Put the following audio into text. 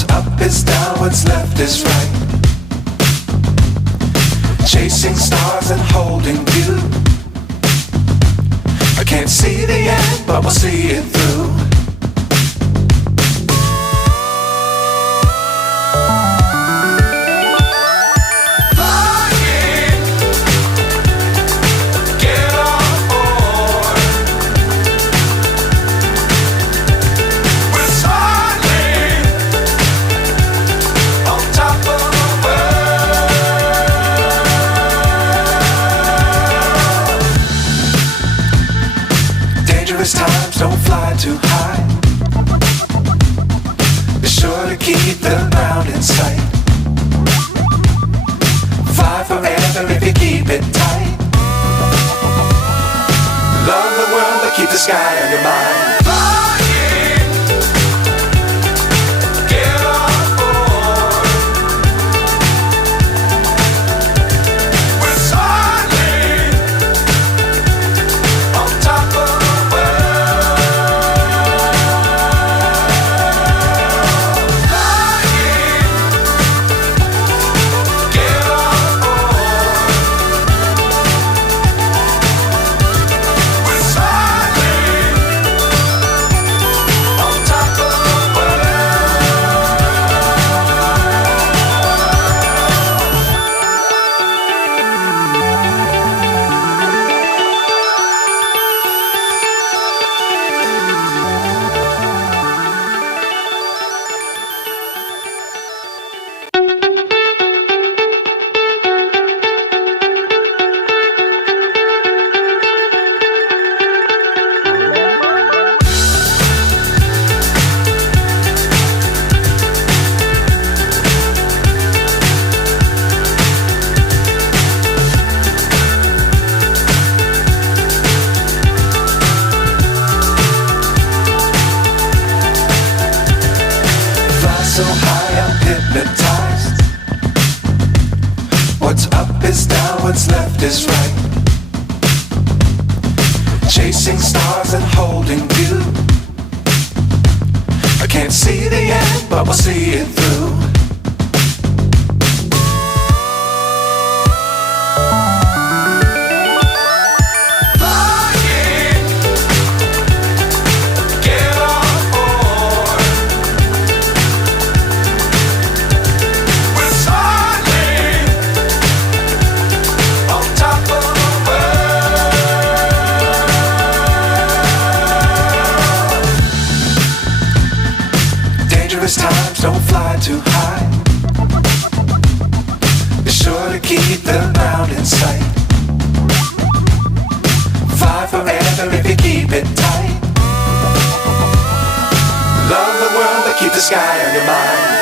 What's up is down, what's left is right. Chasing stars and holding you. I can't see the end, but we'll see it through. Times don't fly too high. Be sure to keep the ground in sight. Fly forever if you keep it tight. Love the world but keep the sky on your mind. So high I'm hypnotized. What's up is down, what's left is right. Chasing stars and holding you. I can't see the end, but we'll see it through. Times don't fly too high. Be sure to keep the ground in sight. Fly forever if you keep it tight. Love the world but keep the sky on your mind.